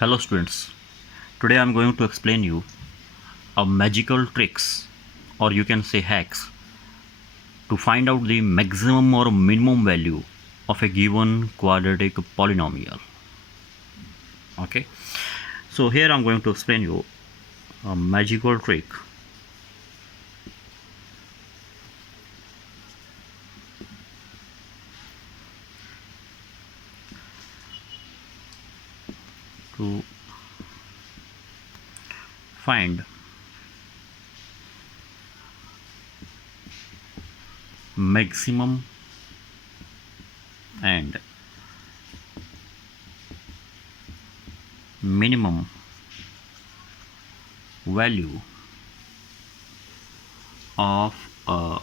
Hello students, today I am going to explain you a magical tricks or you can say hacks to find out the maximum or minimum value of a given quadratic polynomial. Okay, so here I am going to explain you a magical trick to find maximum and minimum value of a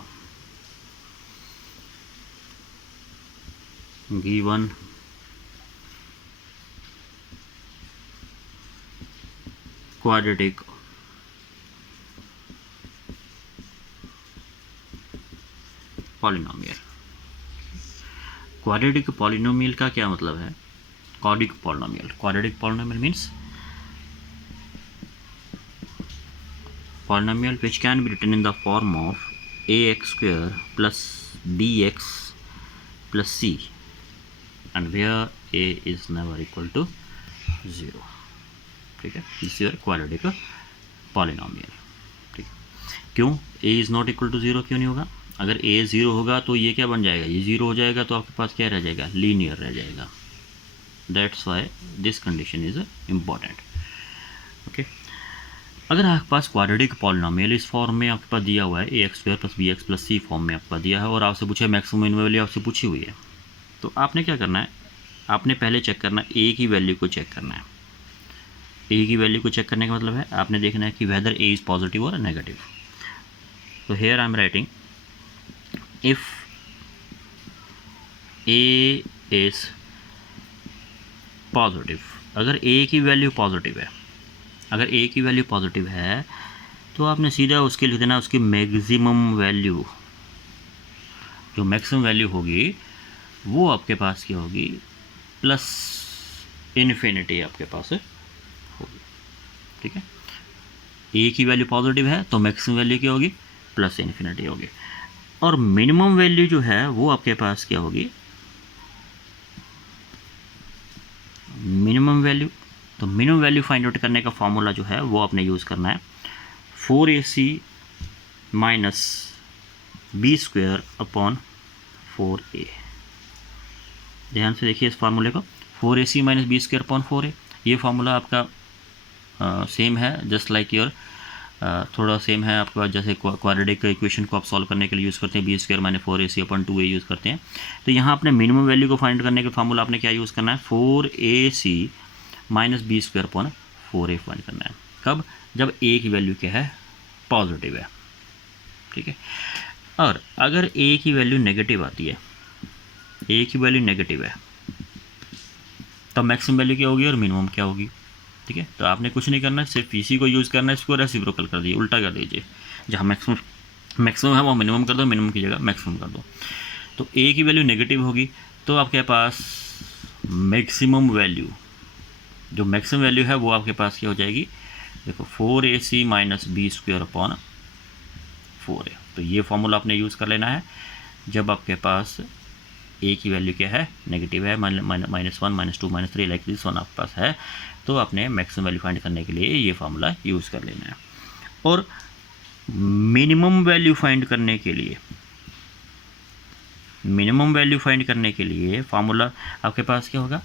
given quadratic polynomial. Quadratic polynomial का क्या मतलब है? Quadratic polynomial means polynomial which can be written in the form of ax square plus bx plus c and where a is never equal to 0। ठीक है, इस your quadratic polynomial. ठीक है, क्यों a is not equal to 0 क्यों नहीं होगा? अगर a 0 होगा तो ये क्या बन जाएगा? ये 0 हो जाएगा तो आपके पास क्या रह जाएगा? लीनियर रह जाएगा। That's why this condition is important. Okay, अगर आपके पास क्वाड्रेटिक पॉलिनोमियल इस फॉर्म में आपके पास दिया हुआ है ax square plus bx plus c form में आपके पास दिया है और आपसे पूछे मैक्सिमम वैल्यू आपसे पूछी हुई है, तो आपने क्या करना है? आपने पहले चेक करना है a की वैल्यू को चेक करना है। a की वैल्यू को चेक करने का मतलब है आपने देखना है कि वेदर a इज़ पॉजिटिव और नेगेटिव। तो here I am writing if a is positive, अगर a की वैल्यू पॉजिटिव है, अगर a की वैल्यू पॉजिटिव है तो आपने सीधा उसके लिख देना उसकी मैक्सिमम वैल्यू, जो मैक्सिमम वैल्यू होगी वो आपके पास क्या होगी? प्लस इन्फिनिटी आपके पास होगी। ठीक है, a की वैल्यू पॉजिटिव है तो मैक्सिमम वैल्यू क्या होगी? प्लस इन्फिनिटी होगी। और मिनिमम वैल्यू जो है वो आपके पास क्या होगी? Minimum value. तो मिनिमम वैल्यू फाइंड आउट करने का फॉर्मूला जो है वो आपने यूज़ करना है 4ac minus b square upon 4a। ध्यान से देखिए इस फार्मूले को, 4ac minus b square upon 4a। ये फार्मूला आपका सेम है जस्ट लाइक योर, थोड़ा सेम है आपके पास जैसे क्वाड्रेटिक इक्वेशन को आप सॉल्व करने के लिए यूज़ करते हैं b square minus 4ac upon 2a use करते हैं। तो यहाँ अपने मिनिमम वैल्यू को फाइंड करने के फार्मूला आपने क्या यूज़ करना है? 4ac minus b square upon 4a find करना है। कब? जब a की वैल्यू क्या है? पॉजिटिव है। ठीक है, और अगर a की वैल्यू नेगेटिव आती है, a की वैल्यू नेगेटिव है, तब मैक्सिमम वैल्यू क्या होगी और मिनिमम क्या होगी? ठीक है, तो आपने कुछ नहीं करना है, सिर्फ इसी को यूज़ करना है, इसको रेसिप्रोकल कर दीजिए, उल्टा कर दीजिए। जहाँ मैक्सिमम है वहाँ मिनिमम कर दो, मिनिमम की जगह मैक्सिमम कर दो। तो a की वैल्यू नेगेटिव होगी तो आपके पास मैक्सिमम वैल्यू, जो मैक्सिमम वैल्यू है वो आपके पास क्या हो जाएगी? देखो 4ac minus b square upon 4a। तो ये फॉर्मूला आपने यूज़ कर लेना है जब आपके पास a की वैल्यू क्या है? नेगेटिव है, -1 -2 -3 लाइक दिस वन आपके पास है, तो आपने मैक्सिमम वैल्यू फाइंड करने के लिए ये फार्मूला यूज़ कर लेना है। और मिनिमम वैल्यू फाइंड करने के लिए, मिनिमम वैल्यू फाइंड करने के लिए फार्मूला आपके पास क्या होगा?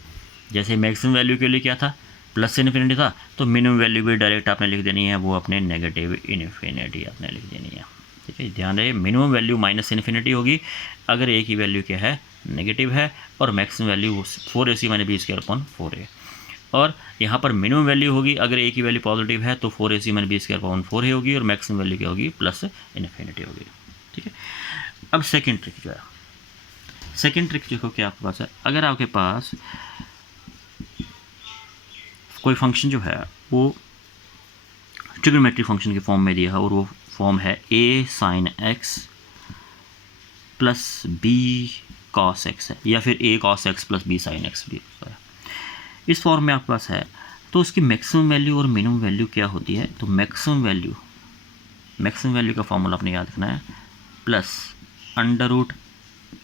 जैसे मैक्सिमम वैल्यू के लिए क्या था? प्लस इन्फिनिटी था, तो मिनिमम वैल्यू भी डायरेक्ट आपने लिख देनी है, वो अपने नेगेटिव इन्फिनिटी आपने लिख देनी है। ठीक है, ध्यान रहे मिनिमम वैल्यू माइनस इन्फिनिटी होगी अगर a की वैल्यू क्या है? नेगेटिव है, और maximum value 4ac minus b square upon 4a। और यहाँ पर मिनिमम वैल्यू होगी अगर a की वैल्यू पॉजिटिव है तो 4ac minus b square upon 4a होगी, और मैक्सिमम वैल्यू क्या होगी? प्लस इन्फिनिटी होगी। ठीक है, अब सेकेंड ट्रिक जो है, सेकेंड ट्रिक देखो क्या आपके पास है। अगर आपके पास कोई फंक्शन जो है वो ट्रिग्नोमेट्रिक फंक्शन के फॉर्म में दिया है और वो फॉर्म है a sin x plus b cos x है, या फिर a cos x plus b sin x भी है। इस फॉर्म में आपके पास है तो उसकी मैक्सिमम वैल्यू और मिनिमम वैल्यू क्या होती है? तो मैक्सिमम वैल्यू का फॉर्मूला आपने याद रखना है, plus under root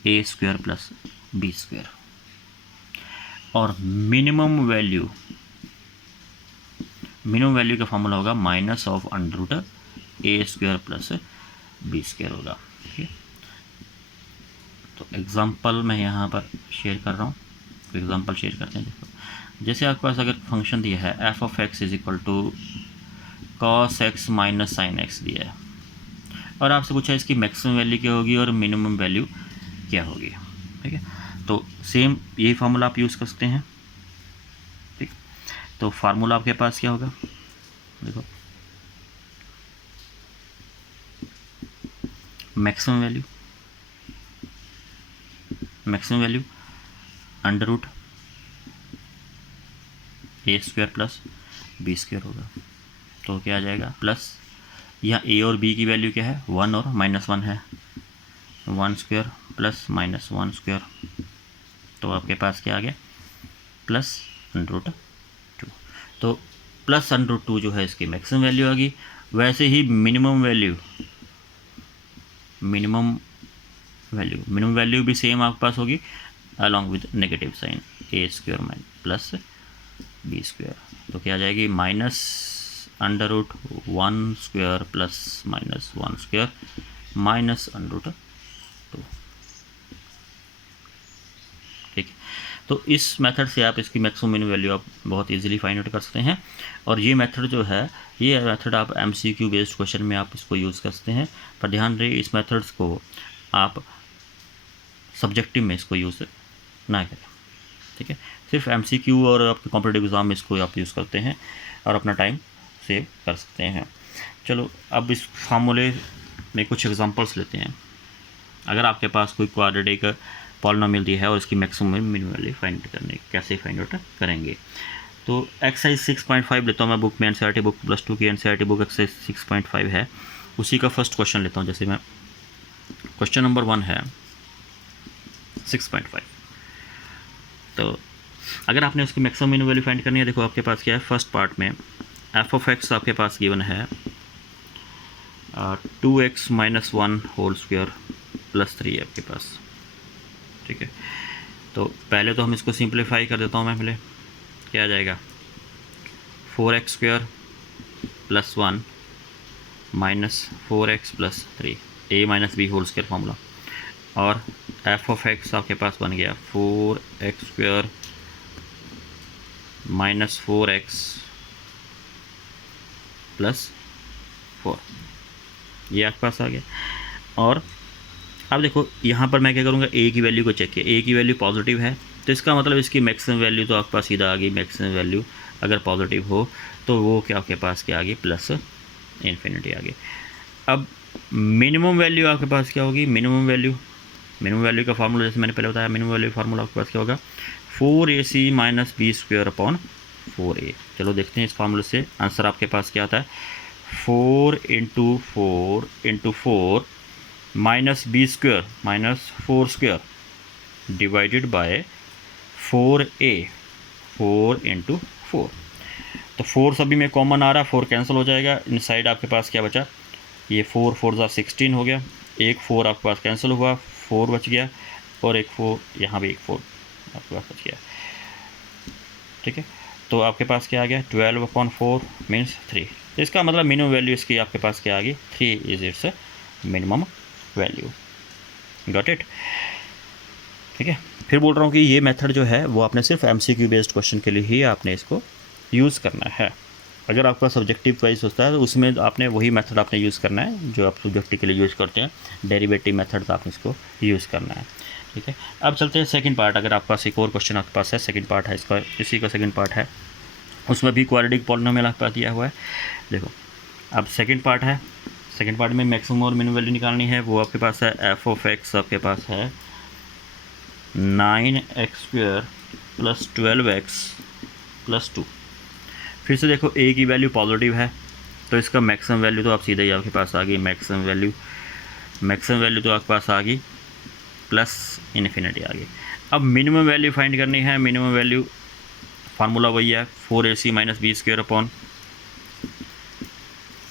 a square plus b square, और मिनिमम वैल्यू का फॉर्मूला होगा minus of under root a square plus b square होगा। ठीक है, तो एग्जांपल मैं यहाँ पर शेयर कर रहा हूँ, एग्जांपल शेयर करते हैं। देखो, जैसे आपके पास अगर फंक्शन दिया है f of x is equal to cos x minus sine x दिया है, और आपसे पूछा इसकी मैक्सिमम वैल्यू क्या होगी और मिनिमम वैल्यू क्या होगी। ठीक है, तो सेम यही फार्मूला आप यूज़ कर सकते हैं। ठीक, तो फार्मूला आपके पास क्या होगा? देखो, maximum value under root a square plus b square होगा। तो क्या आ जाएगा? प्लस यहाँ ए और बी की वैल्यू क्या है? 1 और -1 है, 1 स्क्वायर प्लस माइनस 1 स्क्वायर, तो आपके पास क्या आ गया? Plus under root 2। तो प्लस अंडर रूट 2 जो है इसकी मैक्सिमम वैल्यू आ गई। वैसे ही मिनिमम वैल्यू भी सेम आपके पास होगी, along with negative sign, a square minus plus b square. तो क्या आ जाएगी? Minus under root 1 square plus minus 1 square minus under root 2। ठीक है, तो इस मेथड से आप इसकी मैक्सिमम मिनिमम वैल्यू आप बहुत इजीली फाइंड आउट कर सकते हैं। और ये मेथड जो है, ये मेथड आप MCQ बेस्ड क्वेश्चन में आप इसको यूज़ कर सकते हैं, पर ध्यान रहे इस मेथड्स को आप सब्जेक्टिव में इसको यूज़ ना करें। ठीक है, सिर्फ MCQ और आपके कॉम्पिटिटिव एग्ज़ाम में इसको आप यूज़ करते हैं और अपना टाइम सेव कर सकते हैं। चलो, अब इस फार्मूले में कुछ एग्जांपल्स लेते हैं। अगर आपके पास कोई क्वाड्रेटिक पॉलिनोमियल दिया है और इसकी मैक्सिमम मिनिमम वैल्यू फाइंड करने, कैसे फाइंड आउट करेंगे? तो एक्सरसाइज 6.5 लेता हूँ मैं, बुक में NCERT बुक +2 की NCERT बुक एक्सरसाइज 6.5 है, उसी का फर्स्ट क्वेश्चन लेता हूँ। जैसे मैं क्वेश्चन नंबर 1 है 6.5। तो अगर आपने उसकी मैक्सिमम मिनिमम वैल्यू फाइंड करनी है, देखो आपके पास क्या है, फर्स्ट पार्ट में एफ ऑफ एक्स आपके पास गिवन है 2x - 1 होल स्क्वायर प्लस 3 है आपके पास। ठीक है, तो पहले तो हम इसको सिंप्लीफाई कर देता हूँ मैं। पहले क्या आ जाएगा? 4x square plus 1 minus 4x plus 3, a minus b whole square formula, और एफ ऑफ एक्स आपके पास बन गया 4x square minus 4x plus 4, ये आपके पास आ गया। और अब देखो यहाँ पर मैं क्या करूँगा, a की वैल्यू को चेक किया, a की वैल्यू पॉजिटिव है, तो इसका मतलब इसकी मैक्सिमम वैल्यू तो आपके पास सीधा आ गई। मैक्सिमम वैल्यू अगर पॉजिटिव हो तो वो क्या आपके पास क्या आ गई? प्लस इन्फिनिटी आ गई। अब मिनिमम वैल्यू आपके पास क्या होगी? मिनिमम वैल्यू का फार्मूला जैसे मैंने पहले बताया, मिनिमम वैल्यू फार्मूला आपके पास क्या होगा? 4ac minus b square upon 4a। चलो देखते हैं इस फार्मूले से आंसर आपके पास क्या आता है। 4 × 4 minus b square minus 4 square divided by 4a, 4 × 4। तो 4 सभी में कॉमन आ रहा है, 4 कैंसिल हो जाएगा। इन साइड आपके पास क्या बचा? ये 4 4 16 हो गया, एक 4 आपके पास कैंसिल हुआ, 4 बच गया, और एक 4 यहाँ भी, एक 4 आपके पास बच गया। ठीक है, तो आपके पास क्या आ गया? 12/4 मीन्स 3। इसका मतलब मिनिमम वैल्यू इसकी आपके पास क्या आ गई? 3 is it's minimum value. Got it? ठीक है, फिर बोल रहा हूँ कि ये मेथड जो है वो आपने सिर्फ MCQ बेस्ड क्वेश्चन के लिए ही आपने इसको यूज़ करना है। अगर आपका सब्जेक्टिव वाइज होता है तो उसमें आपने वही मेथड आपने यूज़ करना है जो आप सब्जेक्टिव के लिए यूज़ करते हैं, डेरिवेटिव मेथड्स आपने इसको यूज़ करना है। ठीक है, अब चलते हैं सेकंड पार्ट। अगर आपके पास एक और क्वेश्चन आपके पास है, सेकंड पार्ट है इसका, इसी का सेकंड पार्ट है, उसमें भी क्वाड्रेटिक पॉलिनोमियल आपके पास दिया हुआ है। देखो, अब सेकंड पार्ट है, सेकंड पार्ट में मैक्सिमम और मिनिमम वैल्यू निकालनी है। वो आपके पास है एफ ऑफ एक्स आपके पास है 9x² प्लस 12x प्लस 2। फिर से देखो a की वैल्यू पॉजिटिव है, तो इसका मैक्सिमम वैल्यू तो आप सीधे ही आपके पास आ गई। मैक्सिमम वैल्यू तो आपके पास आ गई, प्लस इन्फिनिटी आ गई। अब मिनिमम वैल्यू फाइंड करनी है। मिनिमम वैल्यू फार्मूला वही है 4ac minus b square upon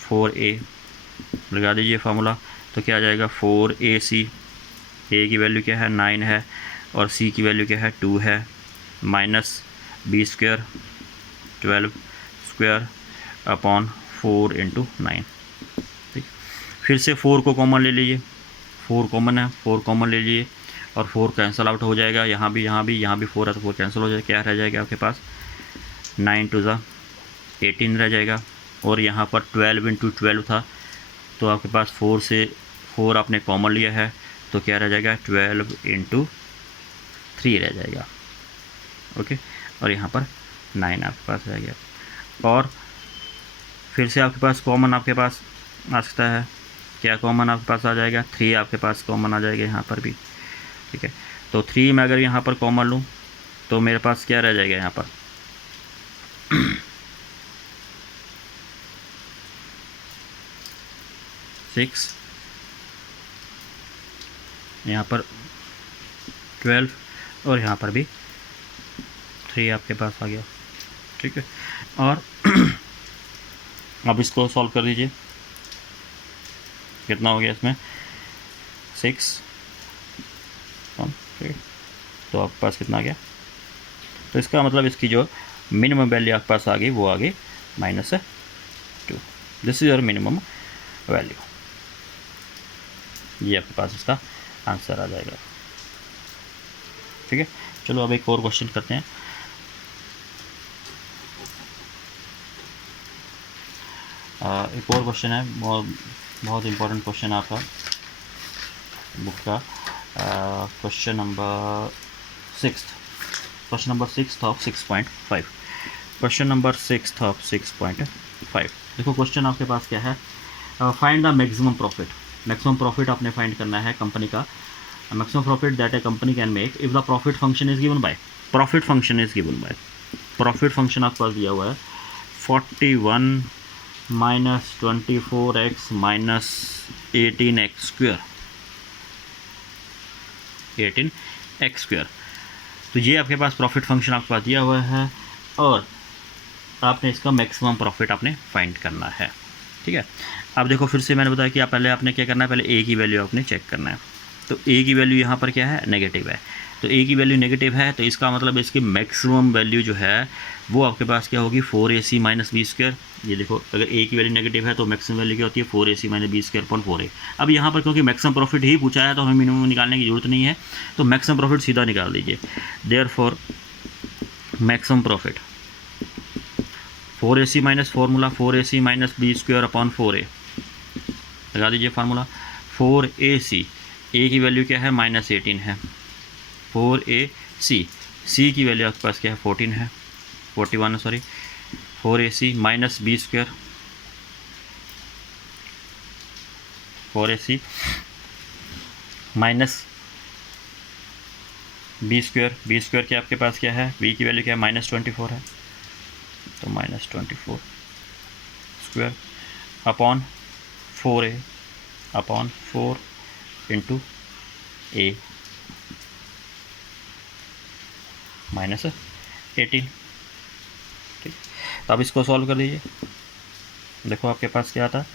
4a, लगा दीजिए फार्मूला। तो क्या आ जाएगा 4ac, a की वैल्यू क्या है 9 है और c की वैल्यू क्या है 2 है, minus b square 12 square upon 4 into 9। ठीक, फिर से 4 को कॉमन ले लीजिए, 4 कॉमन है, 4 कॉमन ले लीजिए और 4 कैंसिल आउट हो जाएगा, यहाँ भी 4 है तो 4 कैंसिल हो जाएगा। क्या रह जाएगा आपके पास 9 टू ज़ा 18 रह जाएगा और यहाँ पर 12 इंटू 12 था तो आपके पास 4 से 4 आपने कॉमन लिया है तो क्या रह जाएगा 12 इंटू 3 रह जाएगा। ओके, और यहाँ पर 9 आपके पास रह गया। और फिर से आपके पास कॉमन आपके पास आ सकता है, क्या कॉमन आपके पास आ जाएगा 3 आपके पास कॉमन आ जाएगा यहाँ पर भी। ठीक है, तो 3 में अगर यहाँ पर कॉमन लूँ तो मेरे पास क्या रह जाएगा यहाँ पर 6, यहाँ पर 12 और यहाँ पर भी 3 आपके पास आ गया। ठीक है, और अब इसको सॉल्व कर दीजिए, कितना हो गया इसमें 6 तो आपके पास कितना आ गया। तो इसका मतलब इसकी जो मिनिमम वैल्यू आपके पास आ गई वो आ गई -2। This is your minimum value, ये आपके पास इसका आंसर आ जाएगा। ठीक है, चलो अब एक और क्वेश्चन करते हैं। एक और क्वेश्चन है, बहुत इंपॉर्टेंट क्वेश्चन है आपका बुक का, question number 6 of 6.5। Question number 6 of 6.5। देखो क्वेश्चन आपके पास क्या है, find the maximum profit. Maximum profit आपने फाइंड करना है कंपनी का, maximum profit that A company can make if the profit function is given by, profit function is given by, profit function आपके पास दिया हुआ है 41 minus 24x minus 18x square, 18x square. तो ये आपके पास प्रॉफिट फंक्शन आपके पास दिया हुआ है और आपने इसका मैक्सिमम प्रॉफिट आपने फाइंड करना है। ठीक है, अब देखो फिर से मैंने बताया कि पहले आपने क्या करना है, पहले ए की वैल्यू आपने चेक करना है। तो ए की वैल्यू यहाँ पर क्या है नेगेटिव है, तो ए की वैल्यू नेगेटिव है तो इसका मतलब इसकी मैक्सिमम वैल्यू जो है वो आपके पास क्या होगी 4ac माइनस बी स्क्वायर। ये देखो अगर ए की वैल्यू नेगेटिव है तो मैक्सिमम वैल्यू क्या होती है 4ac minus b square upon 4a। अब यहाँ पर क्योंकि मैक्सिमम प्रॉफिट ही पूछा है तो हमें मिनिमम निकालने की जरूरत नहीं है, तो मैक्सिमम प्रॉफिट सीधा निकाल दीजिए। Therefore maximum profit 4ac minus formula 4ac minus b square upon 4a, लगा दीजिए फार्मूला 4ac, ए की वैल्यू क्या है -18 है, 4ac, सी की वैल्यू आपके पास क्या है 14 है, 41 sorry, 4ac minus b square, 4ac minus b square, b square के आपके पास क्या है, बी की वैल्यू क्या है -24 है, तो -24 square upon 4a upon 4 into a -18। ठीक, तो अब इसको सॉल्व कर दीजिए। देखो आपके पास क्या आता है,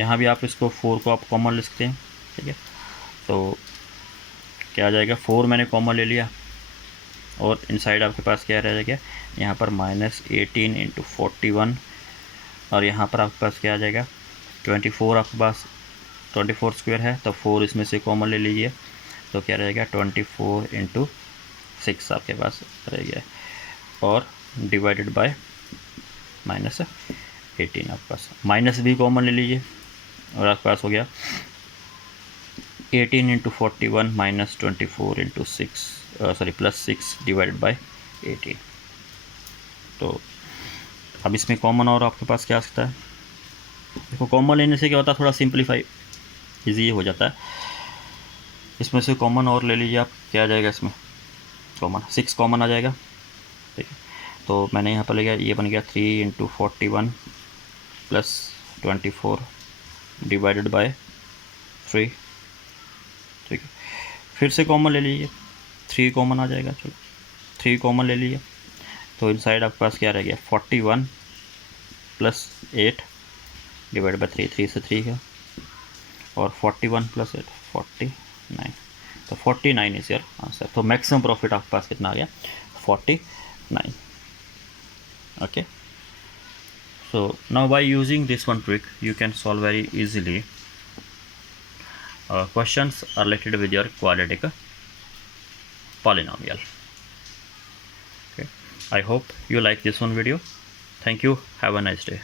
यहाँ भी आप इसको 4 को आप कॉमन ले सकते हैं। ठीक है, तो क्या आ जाएगा 4 मैंने कॉमन ले लिया और इनसाइड आपके पास क्या रह जाएगा यहाँ पर -18 इंटू 41 और यहाँ पर आपके पास क्या आ जाएगा 24, आपके पास 24 स्क्वायर है तो 4 इसमें से कॉमन ले लीजिए तो क्या रहेगा 24 इंटू 6 आपके पास रह गया और डिवाइडेड बाय -18, आपके पास माइनस भी कॉमन ले लीजिए और आपके पास हो गया 18 into 41 minus 24 into 6 sorry +6 divided by 18। तो अब इसमें कॉमन और आपके पास क्या आ सकता है, देखो कॉमन लेने से क्या होता है थोड़ा सिंप्लीफाई इजी हो जाता है। इसमें से कॉमन और ले लीजिए आप, क्या आ जाएगा इसमें कॉमन 6 कॉमन आ जाएगा। ठीक है, तो मैंने यहाँ पर ले गया, ये बन गया 3 इंटू 41 प्लस 24 डिवाइडेड बाय 3। ठीक है, फिर से कॉमन ले लीजिए, 3 कॉमन आ जाएगा। चलो 3 कॉमन ले लिए तो इनसाइड आपके पास क्या रह गया 41 प्लस 8 डिवाइड बाई 3, 3 से 3 है और 41 प्लस 8 49, तो 49 इज योर आंसर। तो मैक्सिमम प्रॉफिट आपके पास कितना आ गया 49। Okay, so now by using this one trick you can solve very easily questions related with your quadratic polynomial. Okay, I hope you like this one video. Thank you, have a nice day.